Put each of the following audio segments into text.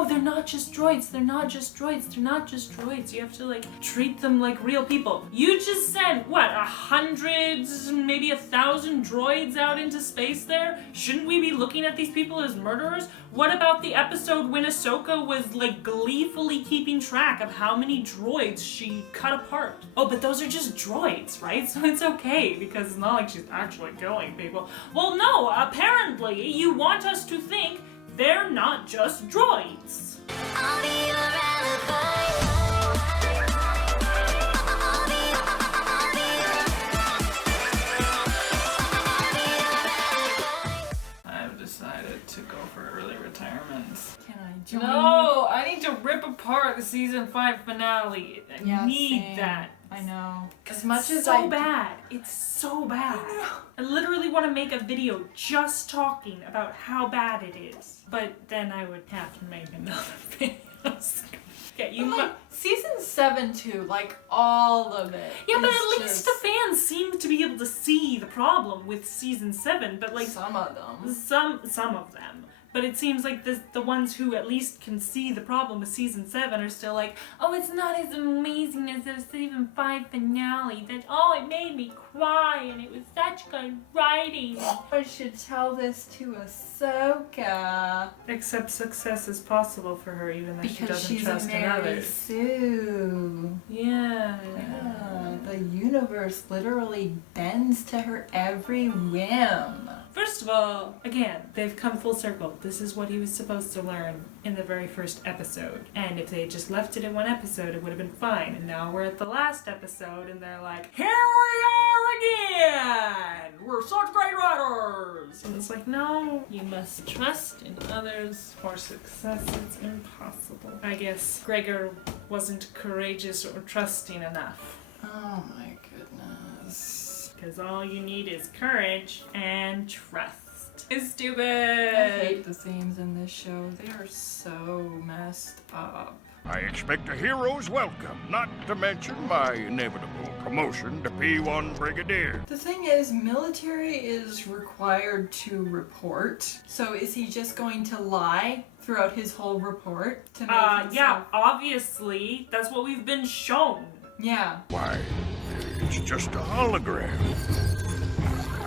no, they're not just droids, they're not just droids, they're not just droids. You have to like treat them like real people. You just sent, what, 100, maybe 1,000 droids out into space there? Shouldn't we be looking at these people as murderers? What about the episode when Ahsoka was like gleefully keeping track of how many droids she cut apart? Oh, but those are just droids, right? So it's okay because it's not like she's actually killing people. Well, no, apparently you want us to think they're not just droids. I'll be your alibi. I've decided to go for early retirement. Can I join? No, I need to rip apart the season 5 finale. I need same. that. I know. As much as so bad. It's so bad. I literally want to make a video just talking about how bad it is. But then I would have to make another video. Okay, you like, season 7 too, like all of it. Yeah, but at least the fans seem to be able to see the problem with season 7, but like some of them. Some of them. But it seems like the ones who at least can see the problem with season 7 are still like, oh, it's not as amazing as the season 5 finale. That it made me cry and it was such good writing. I should tell this to Ahsoka. Except success is possible for her even though she doesn't trust in others. Sue. Yeah. The universe literally bends to her every whim. First of all, again, they've come full circle. This is what he was supposed to learn in the very first episode. And if they had just left it in one episode, it would have been fine. And now we're at the last episode and they're like, here we are again! We're such great writers! And it's like, no, you must trust in others. For success, it's impossible. I guess Gregor wasn't courageous or trusting enough. Oh my goodness. Because all you need is courage and trust. It's stupid. I hate the themes in this show. They are so messed up. I expect a hero's welcome, not to mention my inevitable promotion to P1 Brigadier. The thing is, military is required to report. So is he just going to lie throughout his whole report to make himself... Yeah, obviously. That's what we've been shown. Yeah. Why, it's just a hologram.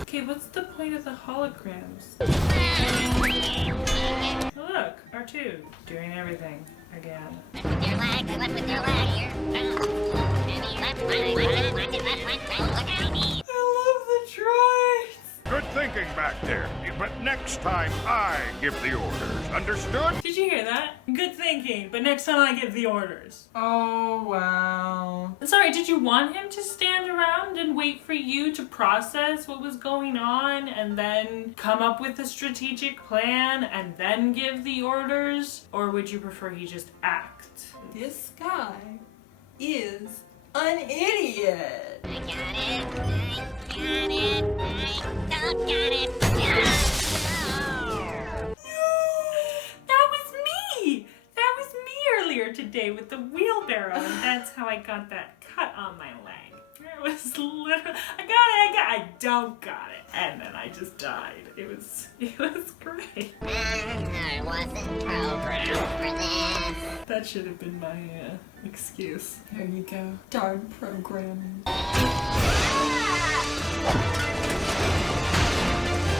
Okay, what's the point of the holograms? Look, R2, doing everything again. Left with your leg, left with your leg here. I love the droids! Good thinking back there, but next time I give the orders, understood? Did you hear that? Good thinking, but next time I give the orders. Oh, wow. Sorry, did you want him to stand around and wait for you to process what was going on and then come up with a strategic plan and then give the orders? Or would you prefer he just act? This guy is an idiot. I got it. I don't got it. That was me! That was me earlier today with the wheelbarrow, and that's how I got that cut on my leg. It was literally, I don't got it. And then I just died. It was great. I wasn't programmed for this. That should have been my excuse. There you go. Darn programming.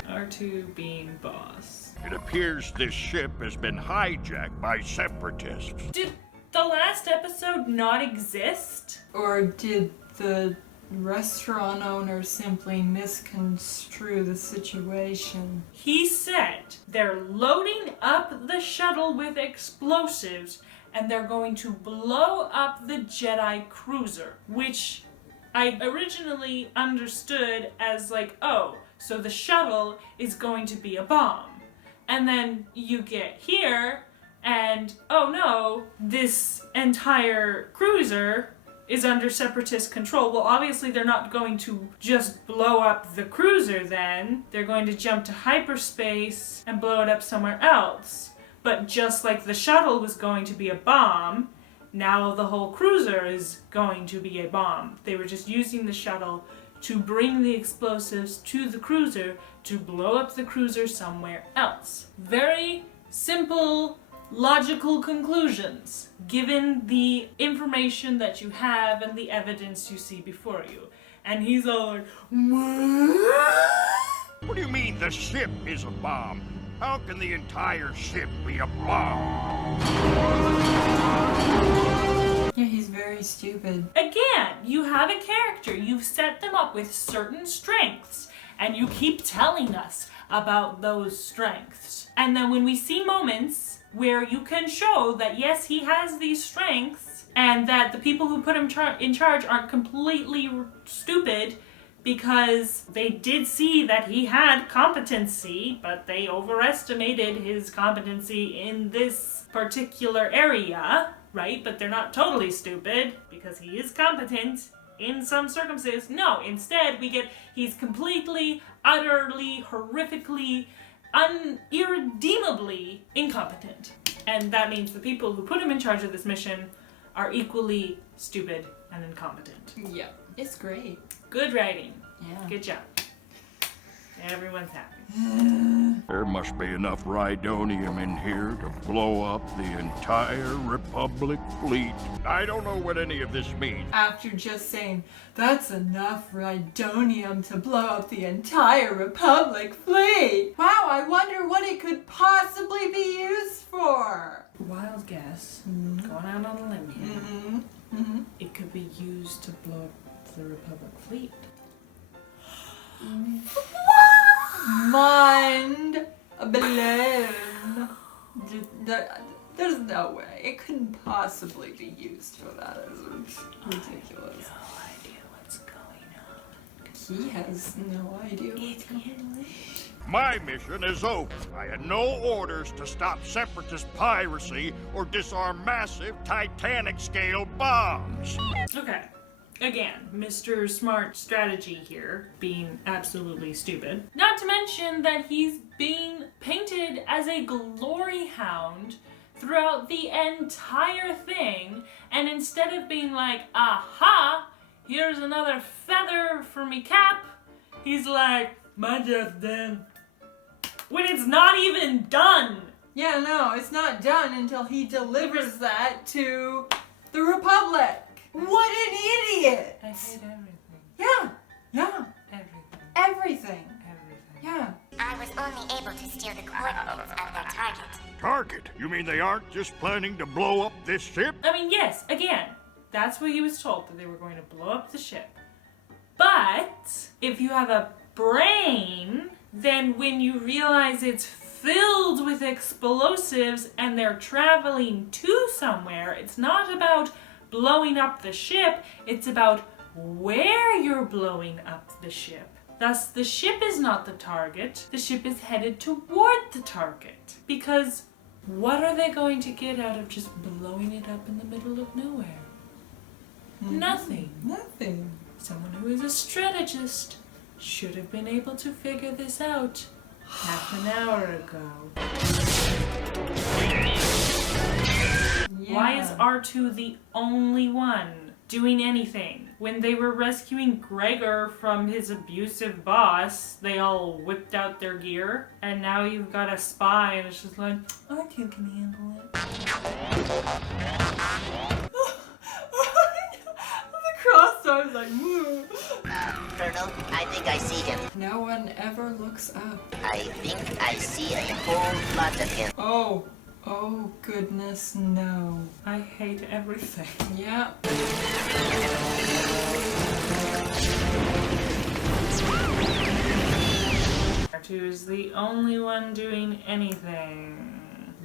R2 being boss. It appears this ship has been hijacked by separatists. Did the last episode not exist? Or did the restaurant owner simply misconstrue the situation? He said they're loading up the shuttle with explosives and they're going to blow up the Jedi cruiser, which I originally understood as like, oh, so the shuttle is going to be a bomb. And then you get here and, oh no, this entire cruiser is under separatist control. Well, obviously they're not going to just blow up the cruiser then. They're going to jump to hyperspace and blow it up somewhere else. But just like the shuttle was going to be a bomb, now the whole cruiser is going to be a bomb. They were just using the shuttle to bring the explosives to the cruiser to blow up the cruiser somewhere else. Very simple logical conclusions given the information that you have and the evidence you see before you. And he's all like, What do you mean the ship is a bomb? How can the entire ship be a bomb? Yeah, he's very stupid. again, you have a character, you've set them up with certain strengths, and you keep telling us about those strengths. And then when we see moments where you can show that yes, he has these strengths, and that the people who put him in charge aren't completely stupid because they did see that he had competency, but they overestimated his competency in this particular area, right? But they're not totally stupid because he is competent in some circumstances. No, instead we get he's completely, utterly, horrifically, irredeemably incompetent. And that means the people who put him in charge of this mission are equally stupid and incompetent. Yeah, it's great. Good writing. Yeah. Good job. Everyone's happy. There must be enough Rhydonium in here to blow up the entire Republic fleet. I don't know what any of this means. After just saying, that's enough Rhydonium to blow up the entire Republic fleet. Wow, I wonder what it could possibly be used for. Wild guess. Going out on a limb here. It could be used to blow up the Republic fleet. Mind blown. There's no way. It couldn't possibly be used for that. It's ridiculous. No idea what's going on. He has no idea what's going on. My mission is over. I had no orders to stop separatist piracy or disarm massive Titanic-scale bombs. Okay. Again, Mr. Smart Strategy here, being absolutely stupid. Not to mention that he's being painted as a glory hound throughout the entire thing, and instead of being like, aha, here's another feather for me cap, he's like, my job's done. When it's not even done! Yeah, no, it's not done until he delivers that to the Republic. What an idiot! I hate everything. Yeah. Everything. Everything. Everything. Yeah. I was only able to steal the coordinates of their target. Target? You mean they aren't just planning to blow up this ship? I mean, yes, again, that's what he was told, that they were going to blow up the ship. But if you have a brain, then when you realize it's filled with explosives and they're traveling to somewhere, it's not about blowing up the ship, it's about where you're blowing up the ship. Thus, the ship is not the target, the ship is headed toward the target. Because what are they going to get out of just blowing it up in the middle of nowhere? Nothing. Nothing. Someone who is a strategist should have been able to figure this out half an hour ago. Yeah. Why is R2 the only one doing anything? When they were rescuing Gregor from his abusive boss, they all whipped out their gear, and now you've got a spy and it's just like, R2 can handle it. The cross arms like, woo. Colonel, I think I see him. No one ever looks up. I think I see a whole lot of him. Oh goodness, no. I hate everything. Yeah. R2 is the only one doing anything.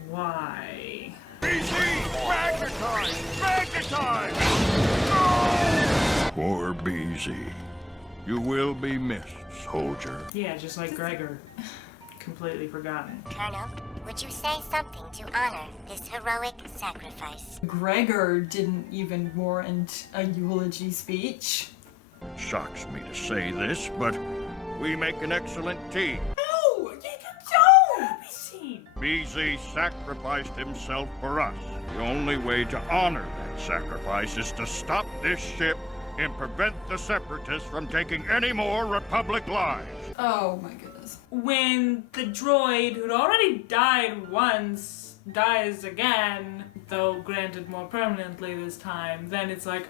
Why? BC! Magnetize! Magnetize! No! Poor BZ. You will be missed, soldier. Yeah, just like Gregor. Completely forgotten. Colonel, would you say something to honor this heroic sacrifice? Gregor didn't even warrant a eulogy speech. It shocks me to say this, but we make an excellent team. No! Don't! Scene. BZ sacrificed himself for us. The only way to honor that sacrifice is to stop this ship and prevent the Separatists from taking any more Republic lives. Oh my goodness. When the droid, who'd already died once, dies again, though granted more permanently this time, then it's like,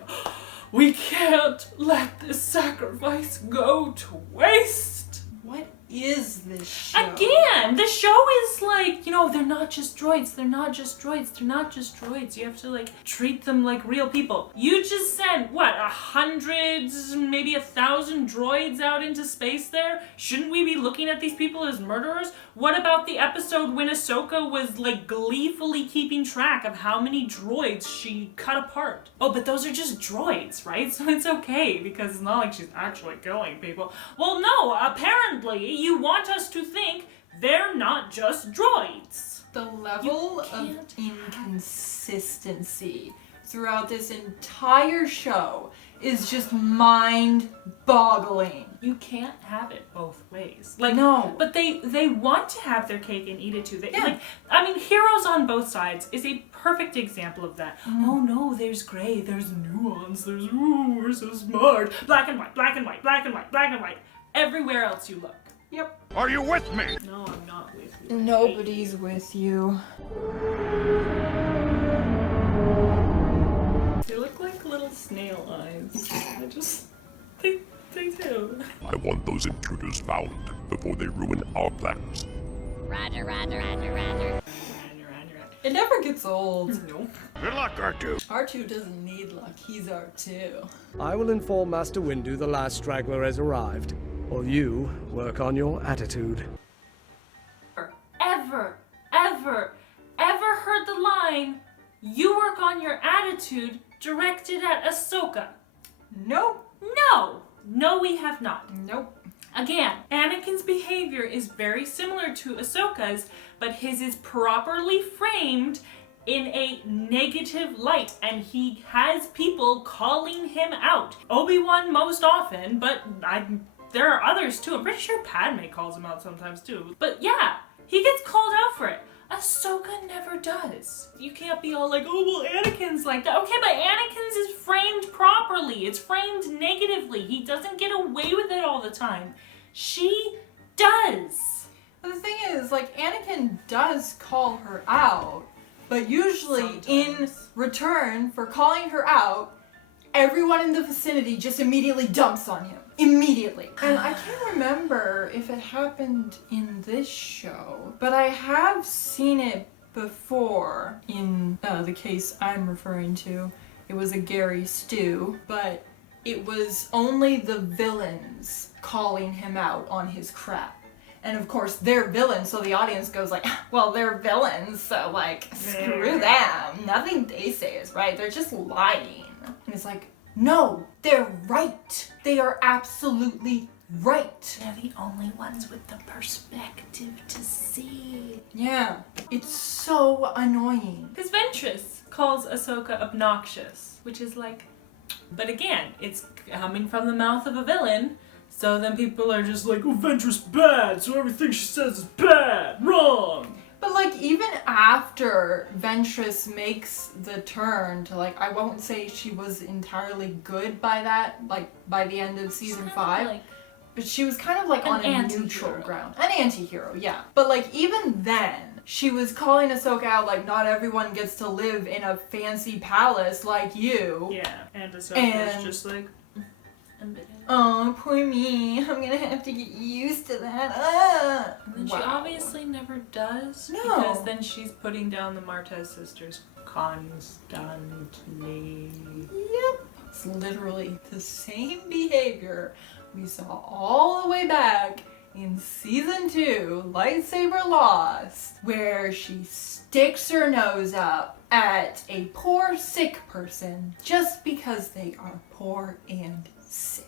we can't let this sacrifice go to waste. What is this show? Again, the show is like, they're not just droids, they're not just droids, they're not just droids. You have to like treat them like real people. You just sent, 100, maybe 1,000 droids out into space there? Shouldn't we be looking at these people as murderers? What about the episode when Ahsoka was like gleefully keeping track of how many droids she cut apart? Oh, but those are just droids, right? So it's okay because it's not like she's actually killing people. Well, no, apparently you want us to think they're not just droids. The level of inconsistency throughout this entire show is just mind-boggling. You can't have it both ways. No. But they want to have their cake and eat it too. Yeah. Heroes on both sides is a perfect example of that. Oh no, there's gray, there's nuance, there's, ooh, we're so smart. Black and white, black and white, black and white, black and white. Everywhere else you look. Yep. Are you with me? No, I'm not with you. Nobody's with you. They look like little snail eyes. They do. I want those intruders found before they ruin our plans. Roger, roger, roger, roger. It never gets old. No. Good luck, R2. R2 doesn't need luck, he's R2. I will inform Master Windu the last straggler has arrived, while you work on your attitude. Ever heard the line, "You work on your attitude," directed at Ahsoka? Nope. No, we have not. Nope. Again, Anakin's behavior is very similar to Ahsoka's, but his is properly framed in a negative light, and he has people calling him out. Obi-Wan most often, but there are others too. I'm pretty sure Padme calls him out sometimes too. But yeah, he gets called out for it. Ahsoka never does. You can't be all like, oh, well, Anakin's like that. Okay, but Anakin's is framed properly. It's framed negatively. He doesn't get away with it all the time. She does. But the thing is, Anakin does call her out, but usually in return for calling her out, everyone in the vicinity just immediately dumps on him. Immediately. And I can't remember if it happened in this show, but I have seen it before in the case I'm referring to. It was a Gary stew, but it was only the villains calling him out on his crap. And of course, they're villains, so the audience goes like, well, they're villains, so screw them. Nothing they say is right. They're just lying. And it's like, no, they're right. They are absolutely right. They're the only ones with the perspective to see. Yeah, it's so annoying. Because Ventress calls Ahsoka obnoxious, which is but again, it's coming from the mouth of a villain, so then people are just like, oh, Ventress bad, so everything she says is bad, wrong. But even after Ventress makes the turn to I won't say she was entirely good by that, by the end of season 5, but she was kind of on a neutral ground. An anti-hero, yeah. But even then, she was calling Ahsoka out not everyone gets to live in a fancy palace like you. Yeah, and Ahsoka's just oh, poor me. I'm gonna have to get used to that. And she obviously never does. No. Because then she's putting down the Martez sisters constantly. Yep. It's literally the same behavior we saw all the way back in season 2, Lightsaber Lost, where she sticks her nose up at a poor sick person just because they are poor and sick.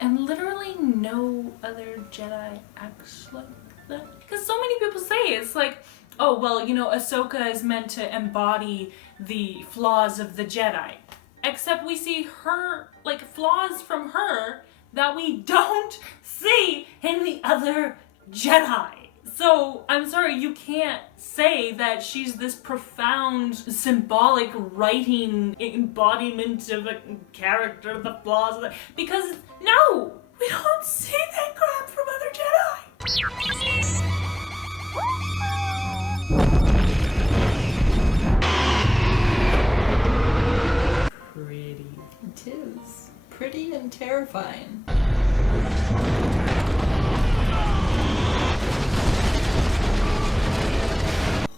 And literally no other Jedi acts like that. Because so many people say it's oh, well, Ahsoka is meant to embody the flaws of the Jedi. Except we see her, flaws from her that we don't see in the other Jedi. So, I'm sorry, you can't say that she's this profound, symbolic writing embodiment of a character, the flaws of that, because, no! We don't see that crap from other Jedi! terrifying.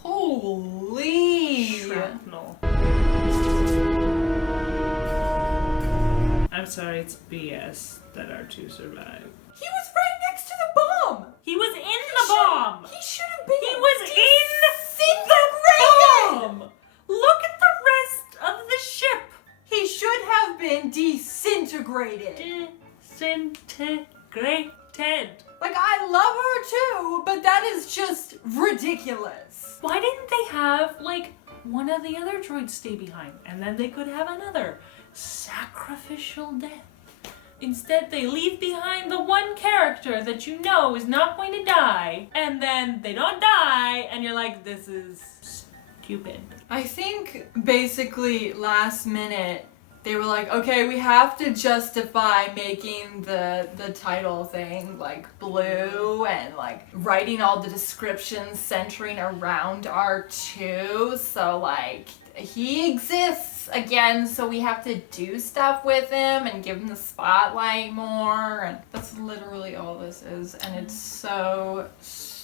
Holy! Shrapnel. I'm sorry, it's BS that R2 survived. He was right next to the bomb! He was in the bomb! He should have been. He was in the bomb! Look at the rest of the ship! He should have been disintegrated. Disintegrated. Like, I love her too, but that is just ridiculous. Why didn't they have, like, one of the other droids stay behind? And then they could have another sacrificial death. Instead, they leave behind the one character that you know is not going to die, and then they don't die, and you're like, this is stupid. I think basically last minute they were like, okay, we have to justify making the title thing like blue and like writing all the descriptions centering around R2. So like he exists again, so we have to do stuff with him and give him the spotlight more. And that's literally all this is. And it's so stupid.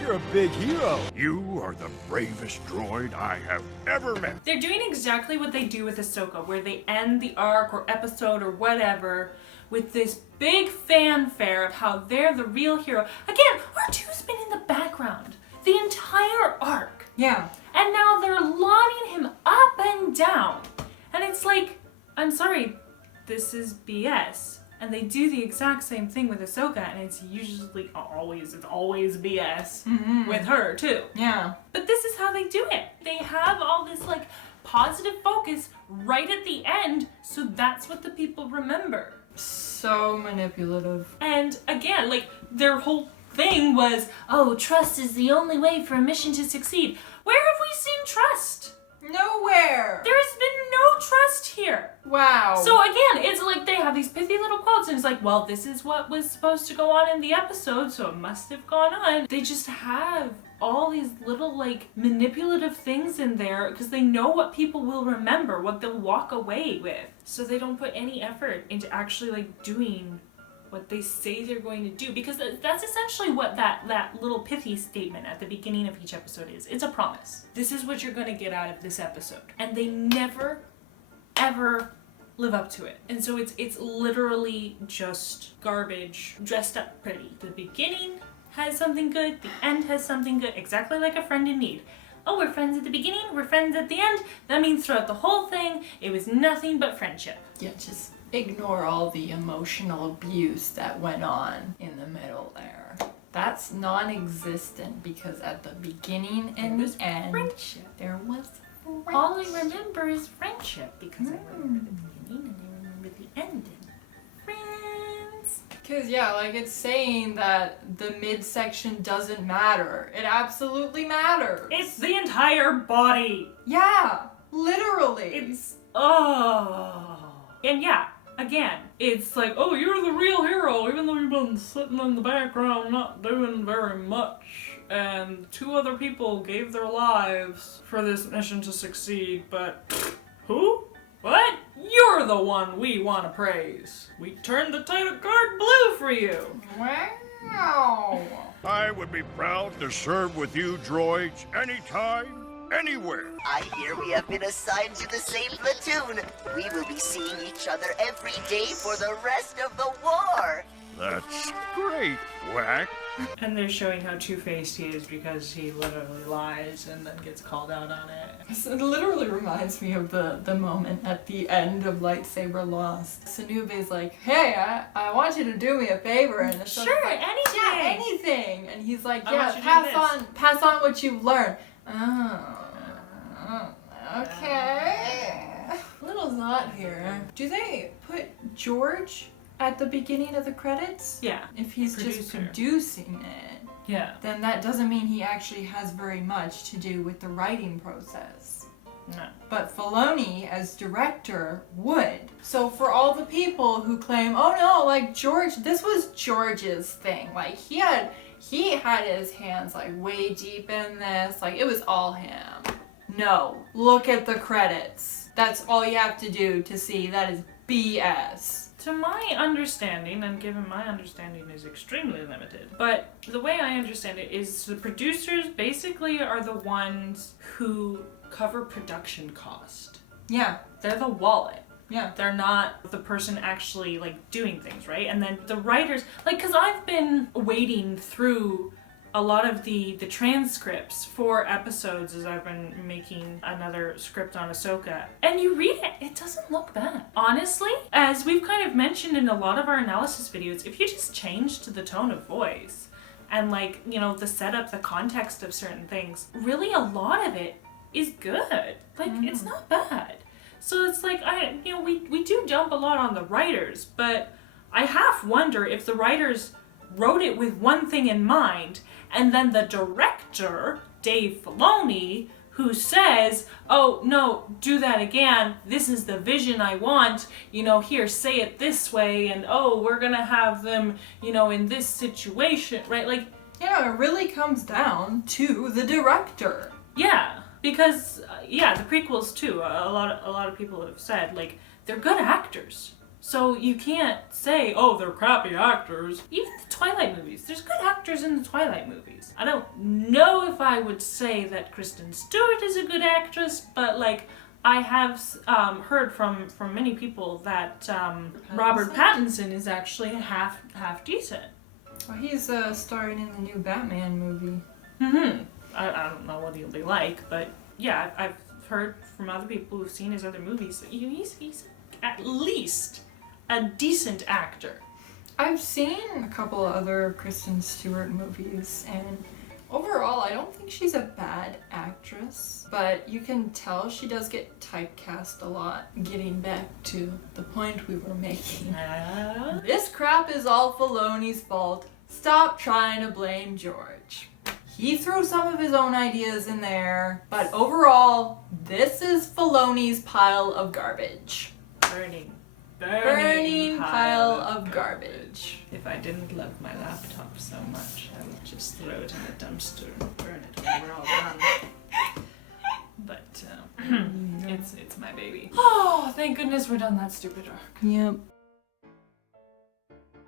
You're a big hero. You are the bravest droid I have ever met. They're doing exactly what they do with Ahsoka, where they end the arc or episode or whatever with this big fanfare of how they're the real hero. Again, R2's been in the background the entire arc. Yeah. And now they're lauding him up and down. And it's like, I'm sorry, this is BS. And they do the exact same thing with Ahsoka, and it's usually always BS with her too. Yeah. But this is how they do it. They have all this like positive focus right at the end, so that's what the people remember. So manipulative. And again, like their whole thing was, oh, trust is the only way for a mission to succeed. Where have we seen trust? Nowhere. There's been no trust here. Wow. So again, it's like they have these pithy little quotes and it's like, well, this is what was supposed to go on in the episode, so it must have gone on. They just have all these little like manipulative things in there because they know what people will remember, what they'll walk away with. So they don't put any effort into actually like doing what they say they're going to do, because that's essentially what that little pithy statement at the beginning of each episode is. It's a promise. This is what you're going to get out of this episode. And they never, ever live up to it. And so it's literally just garbage dressed up pretty. The beginning has something good, the end has something good, exactly like a friend in need. Oh, we're friends at the beginning, we're friends at the end. That means throughout the whole thing, it was nothing but friendship. Yeah, just ignore all the emotional abuse that went on in the middle there. That's non-existent because at the beginning and the end, friendship. There was friendship. All I remember is friendship because I remember the beginning and I remember the end. Friends. Because, yeah, like it's saying that the midsection doesn't matter. It absolutely matters. It's the entire body. Yeah, literally. It's, oh. And yeah, again, it's like, oh, you're the real hero, even though you've been sitting in the background not doing very much. And 2 other people gave their lives for this mission to succeed, but who? What? You're the one we want to praise. We turned the title card blue for you. Wow. I would be proud to serve with you droids anytime, anywhere. I hear we have been assigned to the same platoon. We will be seeing each other every day for the rest of the war. That's great, Whack. And they're showing how two-faced he is because he literally lies and then gets called out on it. It literally reminds me of the moment at the end of Lightsaber Lost. Sanube's like, hey, I want you to do me a favor. And the Sure, like, anything. Yeah, anything. And he's like, I yeah, want you to do pass on what you've learned. Oh, okay. Little's not here. Do they put George at the beginning of the credits? Yeah. If he's just Producer. producing it, Yeah. then that doesn't mean he actually has very much to do with the writing process. No. But Filoni, as director, would. So for all the people who claim, oh no, like George, this was George's thing. Like he had his hands like way deep in this. Like it was all him. No, look at the credits. That's all you have to do to see that is BS. To my understanding, and given my understanding is extremely limited, but the way I understand it is the producers basically are the ones who cover production cost. Yeah. They're the wallet. Yeah. They're not the person actually like doing things, right? And then the writers, like, cause I've been wading through a lot of the transcripts for episodes as I've been making another script on Ahsoka. And you read it, it doesn't look bad. Honestly, as we've kind of mentioned in a lot of our analysis videos, if you just changed the tone of voice and like, you know, the setup, the context of certain things, really a lot of it is good. Like, it's not bad. So it's like, we do dump a lot on the writers, but I half wonder if the writers wrote it with one thing in mind, and then the director, Dave Filoni, who says, oh, no, do that again, this is the vision I want, you know, here, say it this way, and oh, we're gonna have them, you know, in this situation, right? Like, yeah, it really comes down to the director. Yeah, because, the prequels too, a lot of people have said, like, they're good actors. So you can't say, oh, they're crappy actors. Even the Twilight movies, there's good actors in the Twilight movies. I don't know if I would say that Kristen Stewart is a good actress, but like, I have heard from many people that Robert Pattinson is actually half decent. Well, he's starring in the new Batman movie. Mm-hmm. I don't know what he'll be like, but yeah, I've heard from other people who've seen his other movies that he's at least a decent actor. I've seen a couple other Kristen Stewart movies, and overall, I don't think she's a bad actress, but you can tell she does get typecast a lot. Getting back to the point we were making. This crap is all Filoni's fault. Stop trying to blame George. He threw some of his own ideas in there, but overall, this is Filoni's pile of garbage. Burning pile of garbage. If I didn't love my laptop so much, I would just throw it in the dumpster and burn it when we're all done. But it's my baby. Oh, thank goodness we're done that stupid arc. Yep.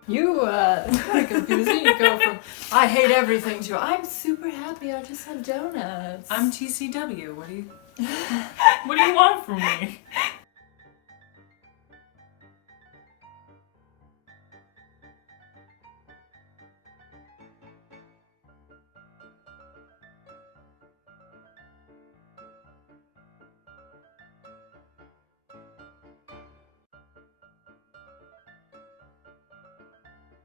It's kind of confusing. You go from, I hate everything, to, I'm super happy, I just had donuts. I'm TCW. What do you want from me?